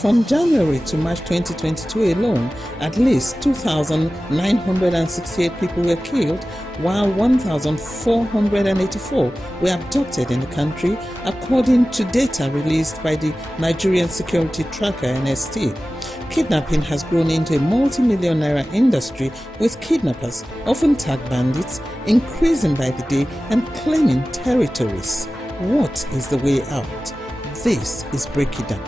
From January to March 2022 alone, at least 2,968 people were killed, while 1,484 were abducted in the country, according to data released by the Nigerian Security Tracker (NST). Kidnapping has grown into a multi-million naira industry, with kidnappers, often tag bandits, increasing by the day and claiming territories. What is the way out? This is Break It Down.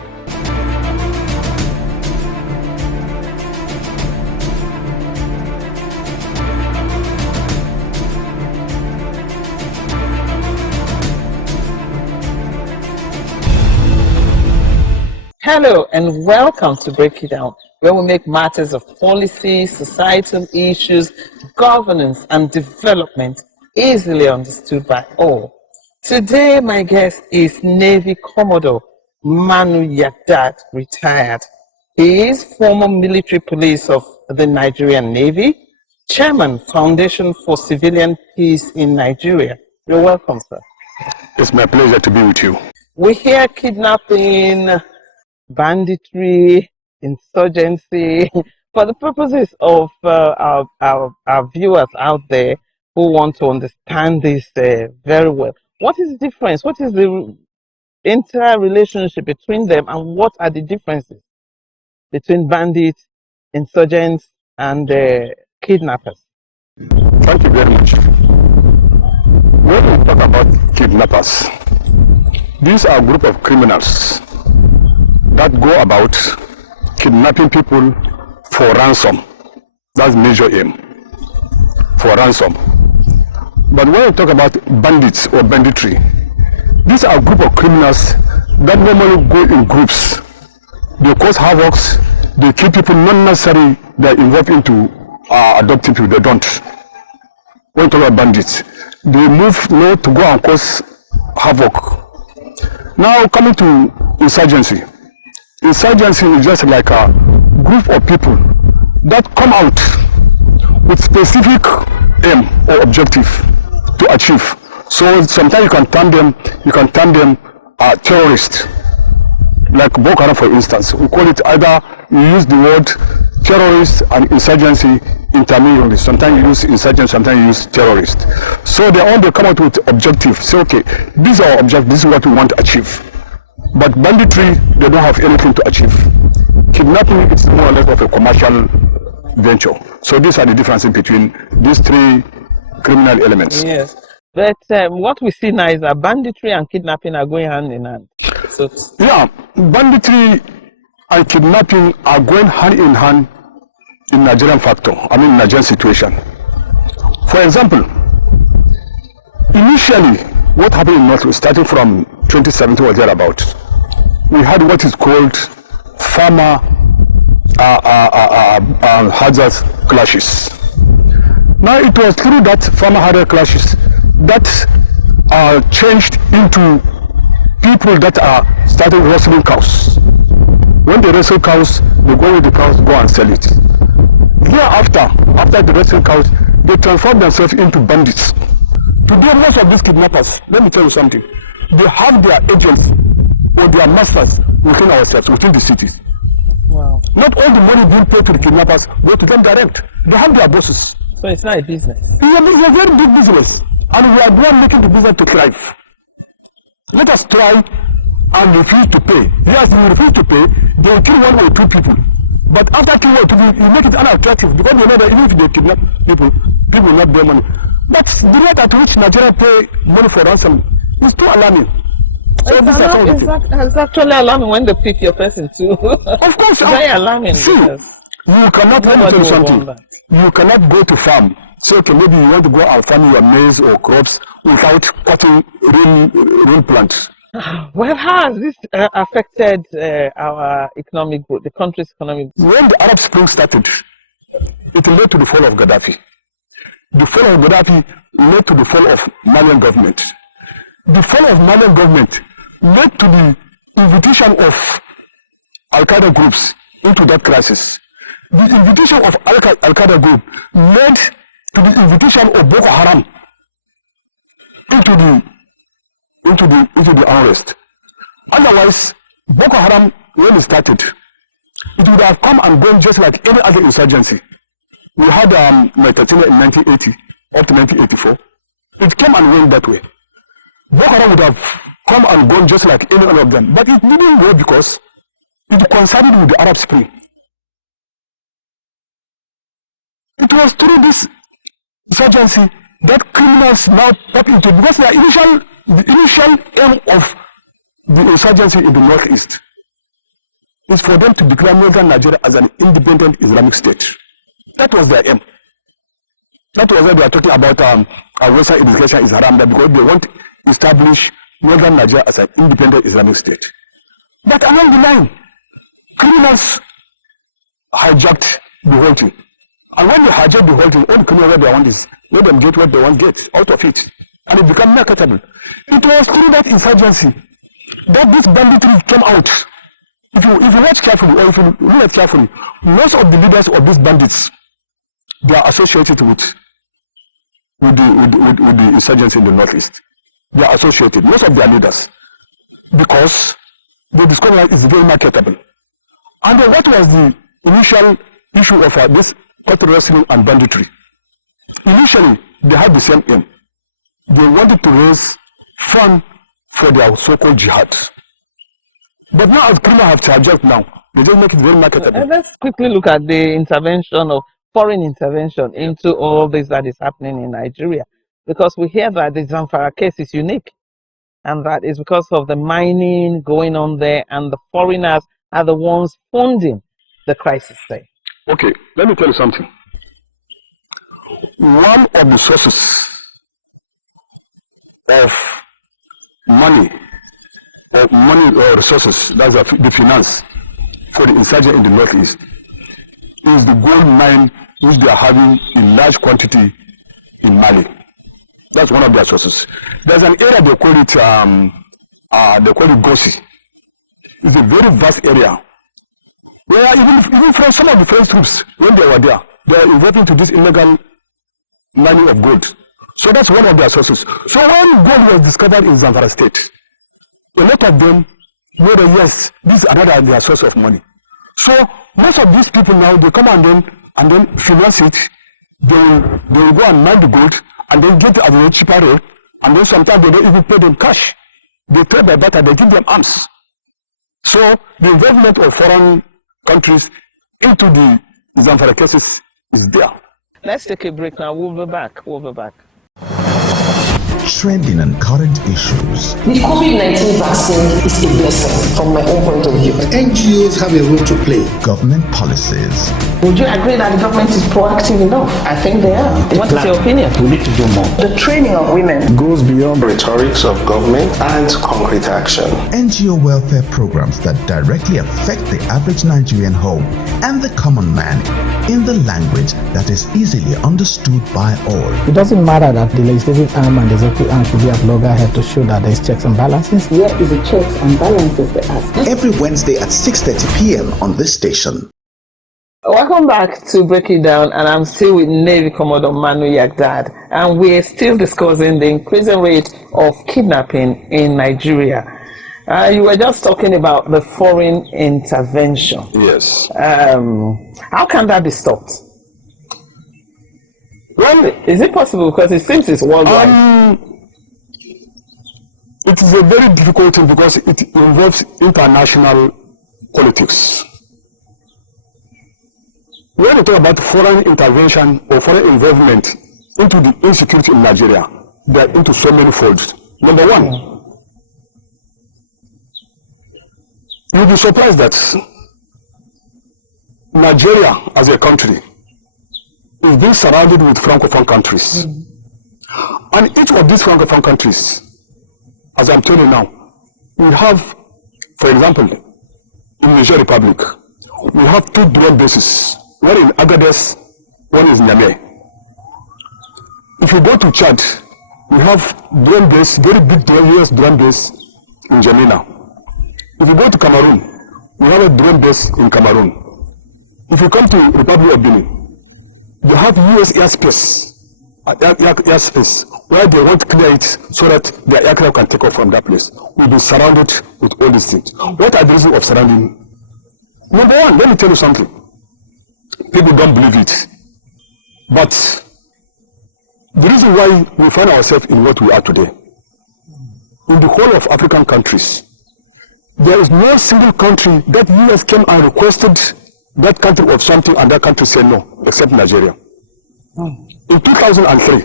Hello and welcome to Break It Down, where we make matters of policy, societal issues, governance and development easily understood by all. Today my guest is Navy Commodore Manu Yagdad, retired. He is former military police of the Nigerian Navy, Chairman, Foundation for Civilian Peace in Nigeria. You're welcome, sir. It's my pleasure to be with you. We hear kidnapping, banditry, insurgency. For the purposes of our viewers out there who want to understand this very well, what is the difference? What is the interrelationship between them, and what are the differences between bandits, insurgents, and kidnappers? Thank you very much. When we talk about kidnappers, these are a group of criminals that go about kidnapping people for ransom. That's major aim, for ransom. But when we talk about bandits or banditry, these are a group of criminals that normally go in groups. They cause havoc, they kill people, not necessarily they're involved into adopting people, they don't. When we talk about bandits, they move to go and cause havoc. Now coming to insurgency. Insurgency is just like a group of people that come out with specific aim or objective to achieve. So sometimes you can term them terrorists. Like Boko Haram, for instance, we call it either you use the word terrorist and insurgency intermingled. Sometimes you use insurgent, sometimes you use terrorist. So they come out with objective. Say, okay, this is our objective, this is what we want to achieve. But banditry, they don't have anything to achieve. Kidnapping is more or less of a commercial venture. So these are the differences between these three criminal elements. Yes, but what we see now is that banditry and kidnapping are going hand in hand. So yeah, banditry and kidnapping are going hand in hand in Nigerian Nigerian situation. For example, initially, what happened in North, starting from 2017 or thereabout, we had what is called farmer hazard clashes. Now it was through that farmer hazard clashes that changed into people that are starting wrestling cows. When they wrestle cows, they go with the cows, go and sell it. Thereafter, after the wrestling cows, they transform themselves into bandits. Today, most of these kidnappers, let me tell you something, they have their agents or their masters within ourselves, within the cities. Wow. Not all the money being paid to the kidnappers go to them direct. They have their bosses. So it's not a business. It's a very big business. And we are the one making the business to thrive. Let us try and refuse to pay. Yes, we refuse to pay, they will kill one or two people. But after killing one or two people, you make it unattractive because you know that even if they kidnap people, people will not pay money. But the rate at which Nigeria pay money for ransom is too alarming. It's actually alarming when they pick your person too. Of course. It's very alarming. See, you cannot, let me tell you something. You cannot go to farm. Say, okay, maybe you want to go out farming your maize or crops without cutting real plants. Well, how has this affected our economic growth, the country's economic growth? When the Arab Spring started, it led to the fall of Gaddafi. The fall of Gaddafi led to the fall of Malian government. The fall of Malian government led to the invitation of Al-Qaeda groups into that crisis. The invitation of Al-Qaeda group led to the invitation of Boko Haram into the unrest. Otherwise, Boko Haram, when it started, It would have come and gone just like any other insurgency. We had Mauritania in 1980 up to 1984. It came and went that way. Boko Haram would have come and gone just like any other of them. But it didn't go because it coincided with the Arab Spring. It was through this insurgency that criminals now tap into, because the initial aim of the insurgency in the northeast is for them to declare northern Nigeria as an independent Islamic state. That was their aim. That was why they are talking about our Western education is haram, because they want to establish northern Nigeria as an independent Islamic state. But along the line, criminals hijacked the whole thing. And when they hijack the whole thing, all the criminals what they want is let them get what they want to get out of it. And it becomes marketable. It was through that insurgency that this banditry came out. If you watch carefully, or if you look at carefully, most of the leaders of these bandits, they are associated with the insurgency in the northeast. They are associated, most of their leaders, because they discover that it's very marketable. And then what was the initial issue of this cattle wrestling and banditry? Initially, they had the same aim. They wanted to raise funds for their so-called jihad. But now, as criminals have hijacked now, they just make it very marketable. Let's quickly look at the intervention of foreign intervention into all this that is happening in Nigeria, because we hear that the Zamfara case is unique, and that is because of the mining going on there, and the foreigners are the ones funding the crisis there. Okay, let me tell you something. One of the sources of money or resources, that's the finance for the insurgent in the northeast, is the gold mine which they are having in large quantity in Mali. That's one of their sources. There's an area they call it Gossi. It's a very vast area where even from some of the French troops, when they were there, they were involved into this illegal mining of gold. So that's one of their sources. So when gold was discovered in Zamfara state, a lot of them know that yes, this is another their source of money. So most of these people now, they come and then finance it. They will go and mine the gold and then get it at a cheaper rate, and then sometimes they don't even pay them cash. They pay by barter, they give them arms. So the involvement of foreign countries into the Zamfara cases is there. Let's take a break now. We'll be back. Trending and current issues. The COVID-19 vaccine is a blessing from my own point of view. NGOs have a role to play. Government policies. Would you agree that the government is proactive enough? I think they are. What is your opinion? We need to do more. The training of women Goes beyond rhetorics of government and concrete action. NGO welfare programs that directly affect the average Nigerian home and the common man in the language that is easily understood by all. It doesn't matter that the legislative arm and the executive arm should be at loggerhead to show that there is checks and balances. Where is the checks and balances, they ask? Every Wednesday at 6:30 p.m. on this station. Welcome back to Break It Down, and I'm still with Navy Commodore Manu Yagdad, and we're still discussing the increasing rate of kidnapping in Nigeria. You were just talking about the foreign intervention. Yes. How can that be stopped? Well, is it possible? Because it seems it's worldwide. It is a very difficult thing because it involves international politics. When we talk about foreign intervention or foreign involvement into the insecurity in Nigeria, they are into so many folds. Number one, you'll be surprised that Nigeria as a country is being surrounded with Francophone countries. And each of these Francophone countries, as I'm telling you now, we have, for example, in Niger Republic, we have two drone bases. One in Yagdad, one is Niamey. If you go to Chad, we have drone base, very big US drone base in Jamina. If you go to Cameroon, we have a drone base in Cameroon. If you come to Republic of Benin, they have US airspace, where they want to clear it so that their aircraft can take off from that place. We'll be surrounded with all these things. What are the reasons of surrounding Number one, let me tell you something. People don't believe it. But the reason why we find ourselves in what we are today, in the whole of African countries, there is no single country that US came and requested that country of something and that country said no, except Nigeria. In 2003,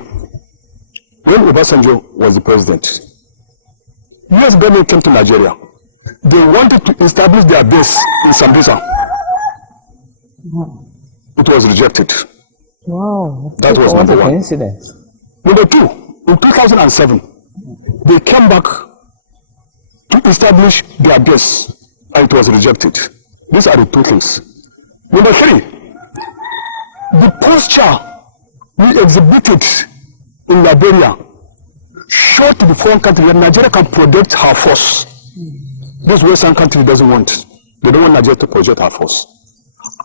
when Obasanjo was the president, US government came to Nigeria. They wanted to establish their base in Sambisa. It was rejected. Wow. That was what number a one. coincidence. Number two, in 2007, they came back to establish their base, and it was rejected. These are the two things. Number three, the posture we exhibited in Liberia showed to the foreign country that Nigeria can project her force. This Western country doesn't want. They don't want Nigeria to project her force.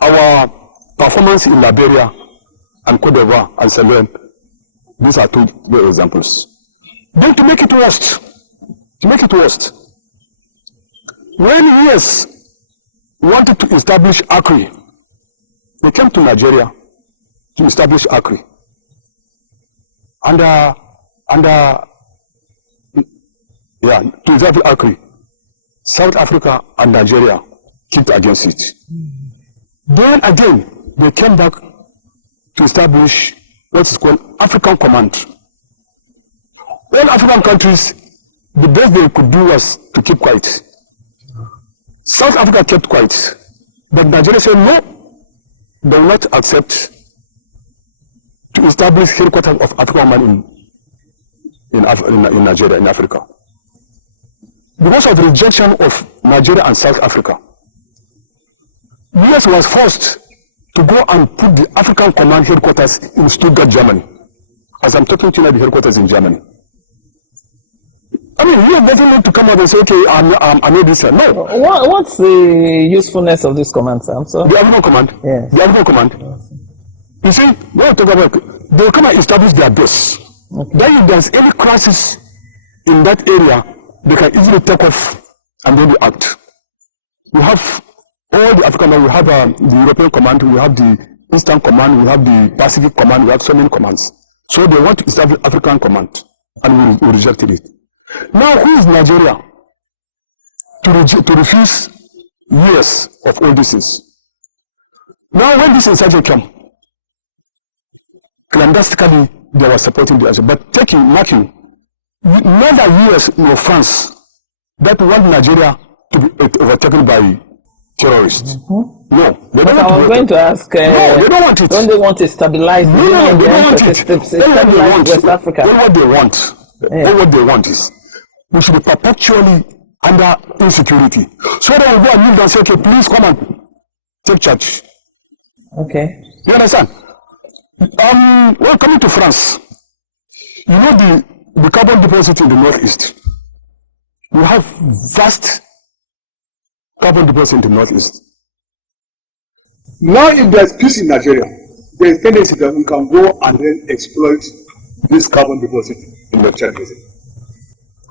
Our performance in Liberia and Cote d'Ivoire and Sierra Leone, these are two great examples. Then to make it worse, when US wanted to establish ACRI, they came to Nigeria to establish ACRI. To establish ACRI, South Africa and Nigeria kicked against it. Then again, they came back to establish what is called African Command. All African countries, the best they could do was to keep quiet. South Africa kept quiet, but Nigeria said no, they will not accept to establish headquarters of African Command in Nigeria, in Africa. Because of the rejection of Nigeria and South Africa, US was forced to go and put the African Command headquarters in Stuttgart, Germany. As I'm talking to you now, the headquarters in Germany. I mean, US doesn't want to come out and say, okay, I'm not this here. No. What's the usefulness of this command, Sam? So The African Command. Yes. The African Command. You see, when we talk about, they will come and establish their base. Okay. Then if there's any crisis in that area, they can easily take off and then they act. We have all the African Command, we have the European Command, we have the Eastern Command, we have the Pacific Command, we have so many commands. So they want to establish African Command, and we rejected it. Now, who is Nigeria to refuse years of all these things? Now, when this insurgent came, clandestinely they were supporting the insurgent. But marking, neither US nor France that want Nigeria to be overtaken by terrorists. Mm-hmm. No, they don't want I was going to ask. No, they don't want it. Don't they want to stabilize? No, they don't want it. Stabilize West Africa. Then what they want. Then what they want is we should be perpetually under insecurity. So they will go and kneel and say, okay, please come and take charge. Okay. You understand? Well, coming to France, you know the carbon deposit in the northeast. We have vast carbon deposit in the northeast. Now, if there's peace in Nigeria, there is tendency that we can go and then exploit this carbon deposit in the Chad Basin.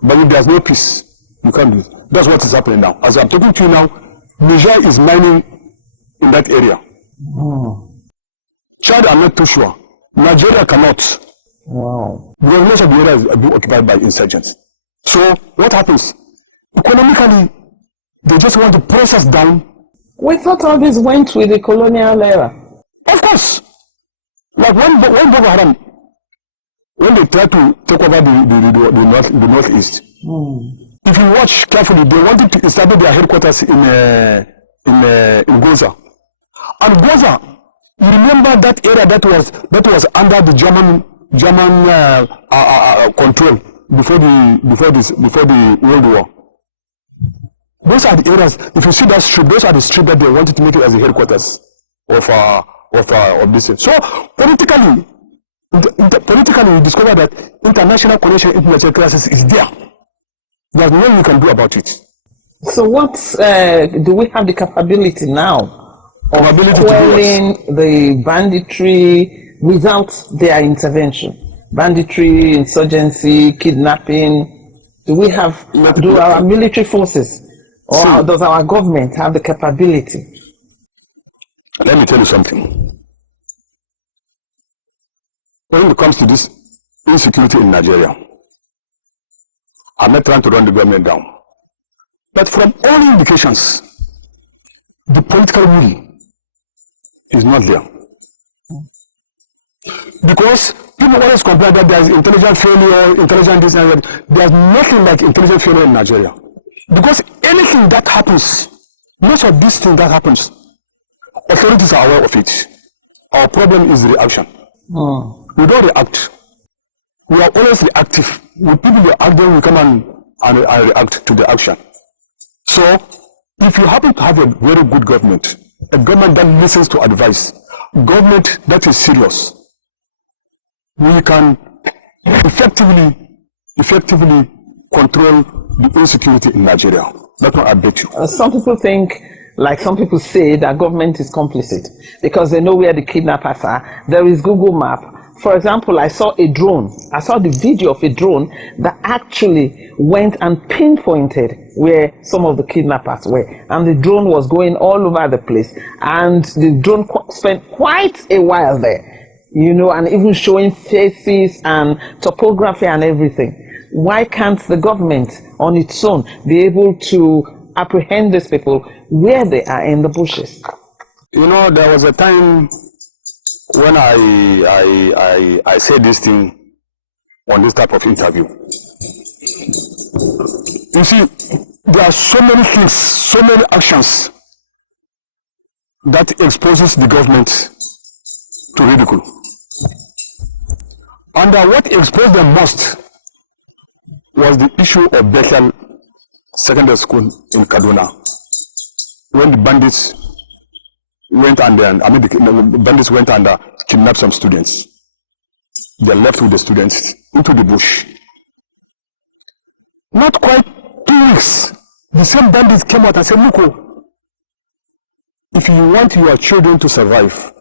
But if there's no peace, you can't do it. That's what is happening now. As I'm talking to you now, Niger is mining in that area. Chad, I'm not too sure. Nigeria cannot. Wow. Because most of the area is being occupied by insurgents. So what happens? Economically, they just want to press us down. We thought all this went with the colonial era. Of course. Like when Boko Haram, when they try to take over the northeast, if you watch carefully, they wanted to establish their headquarters in Goza. And Goza, you remember that area that was under the German control before the World War. Those are the areas. If you see that strip, those are the strip that they wanted to make it as the headquarters of this. So politically, we discover that international connection, international crisis is there. There's nothing we can do about it. So what do we have the capability now of quelling the banditry without their intervention? Banditry, insurgency, kidnapping. Do our military forces or does our government have the capability Let me tell you something. When it comes to this insecurity in Nigeria, I'm not trying to run the government down. But from all indications, the political will is not there. Because people always complain that there is intelligent failure, intelligent this and that. There's nothing like intelligent failure in Nigeria. Because anything that happens, most of these things that happens, authorities are aware of it. Our problem is the reaction. We don't react. We are always reactive. When people react, then we come and react to the action. So, if you happen to have a very good government, a government that listens to advice, government that is serious, we can effectively control the insecurity in Nigeria. That's what I bet you. Some people think, like some people say, that government is complicit because they know where the kidnappers are. There is Google Map. For example, I saw a drone. I saw the video of a drone that actually went and pinpointed where some of the kidnappers were. And the drone was going all over the place. And the drone spent quite a while there, you know, and even showing faces and topography and everything. Why can't the government on its own be able to apprehend these people where they are in the bushes? You know, there was a time when I said this thing on this type of interview. You see, there are so many things, so many actions that exposes the government to ridicule. And what exposed them most was the issue of Bethel Secondary School in Kaduna, when the bandits went and the bandits went and kidnapped some students. They left with the students into the bush. Not quite 2 weeks, the same bandits came out and said, look, if you want your children to survive,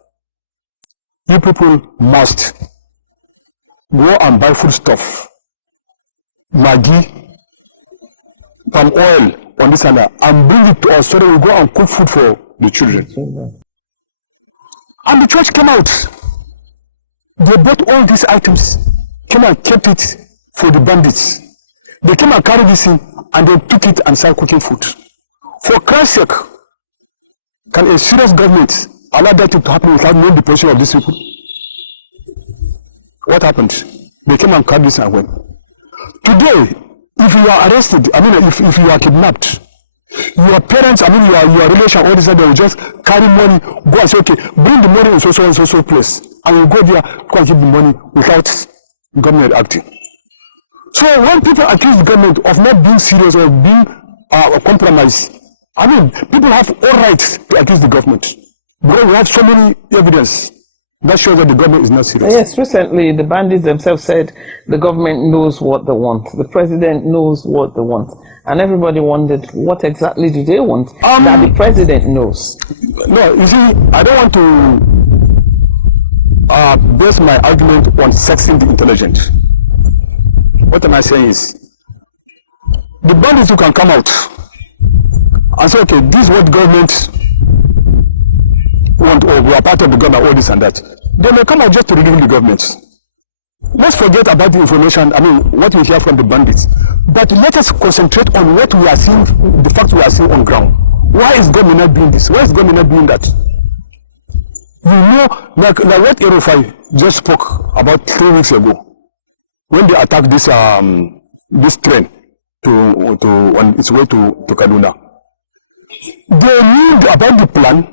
you people must go and buy foodstuff, Maggi, palm oil on this and that, and bring it to us so that we go and cook food for the children. And the church came out. They bought all these items, came and kept it for the bandits. They came and carried this in and they took it and started cooking food. For Christ's sake, can a serious government allow that to happen without knowing the position of these people? What happened? They came and carried this and went. Today, if you are arrested, if you are kidnapped, your parents, your relation, all this, they will just carry money, go and say, okay, bring the money in so and so place. And you go there, go and keep the money without government acting. So when people accuse the government of not being serious or being compromised, people have all rights to accuse the government. Because we have so many evidence that shows that the government is not serious. Yes, recently the bandits themselves said the government knows what they want. The president knows what they want. And everybody wondered, what exactly do they want that the president knows? No, you see, I don't want to base my argument on sexing the intelligent. What am I saying is, the bandits who can come out and say, okay, this is what the government want, or we are part of the government, all this and that. They may come out just to ridicule the government. Let's forget about the information, what we hear from the bandits. But let us concentrate on what we are seeing, the facts we are seeing on ground. Why is government not doing this? Why is government not doing that? You know, like what Erofai just spoke about 3 weeks ago, when they attacked this train on its way to Kaduna. They knew about the plan.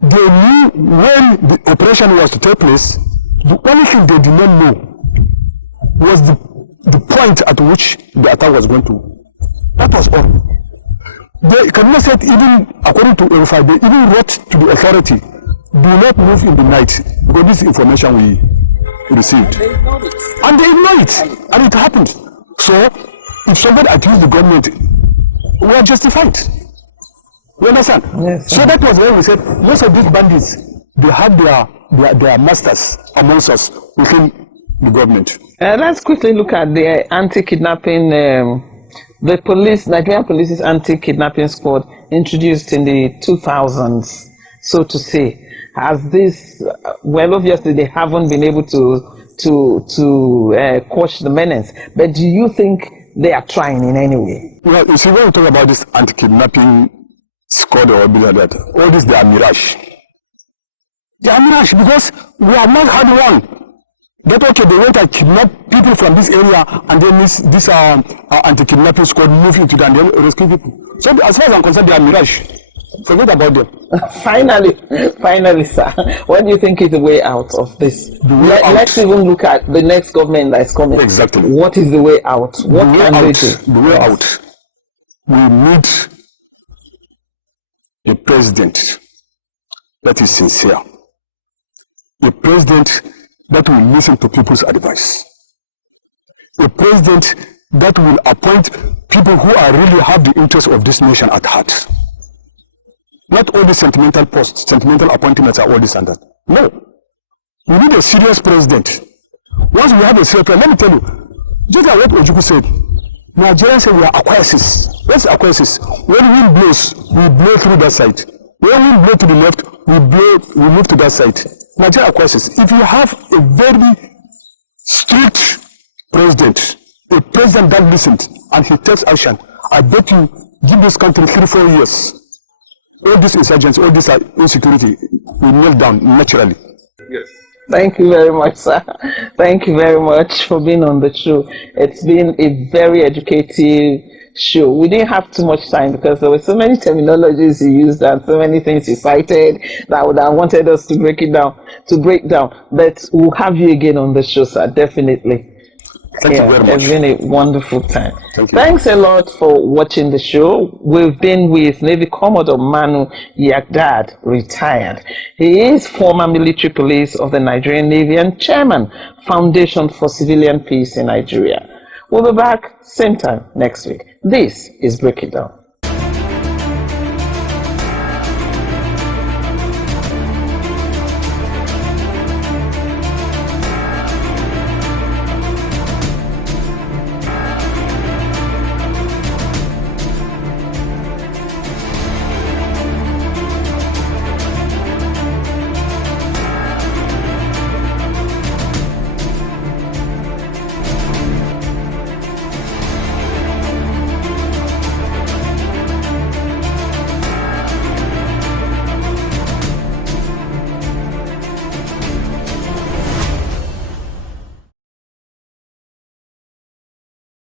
They knew when the operation was to take place. The only thing they did not know was the point at which the attack was going to. That was all. The Kaduna said, even according to Erofai, they even wrote to the authority, do not move in the night, because this information we received. They ignored it. And they ignored it. And it happened. So, if somebody accused the government, we are justified. You understand? Yes. So that was when we said, most of these bandits, they have their masters amongst us within the government. Let's quickly look at the anti-kidnapping, the police, Nigerian police's anti-kidnapping squad introduced in the 2000s. so to say? Has this, well, obviously they haven't been able to quash the menace, but do you think they are trying in any way? Well, you see, when we talk about this anti-kidnapping squad or something like that, all this, they are mirage. They are mirage because we have not had one. That okay, they went and kidnap people from this area, and then this anti-kidnapping squad move into them and then rescue people. So as far as I'm concerned, they are mirage. Forget about them. Finally, sir, what do you think is the way out of this? Let's even look at the next government that is coming. Exactly. What is the way out? What can they do? The way out. We need a president that is sincere. A president that will listen to people's advice. A president that will appoint people who are really have the interest of this nation at heart. Not all the sentimental posts, sentimental appointments are all this and that. No. We need a serious president. Once we have a serious president, let me tell you, just like what Ojukwu said, Nigerians say we are acquiesces. What's acquiesces? When wind blows, we blow through that side. When we blow to the left, we move to that side. Nigeria acquiesces. If you have a very strict president, a president that listens and he takes action, I bet you give this country 3-4 years. All these insurgents, all this insecurity will melt down naturally. Yes. Thank you very much, sir. Thank you very much for being on the show. It's been a very educative show. We didn't have too much time because there were so many terminologies you used and so many things you cited that I would have wanted us to break down. But we'll have you again on the show, sir, definitely. Thank you very much. It's been a wonderful time. Thank you. Thanks a lot for watching the show. We've been with Navy Commodore Manu Yagdad, retired. He is former military police of the Nigerian Navy and chairman, Foundation for Civilian Peace in Nigeria. We'll be back same time next week. This is Break It Down.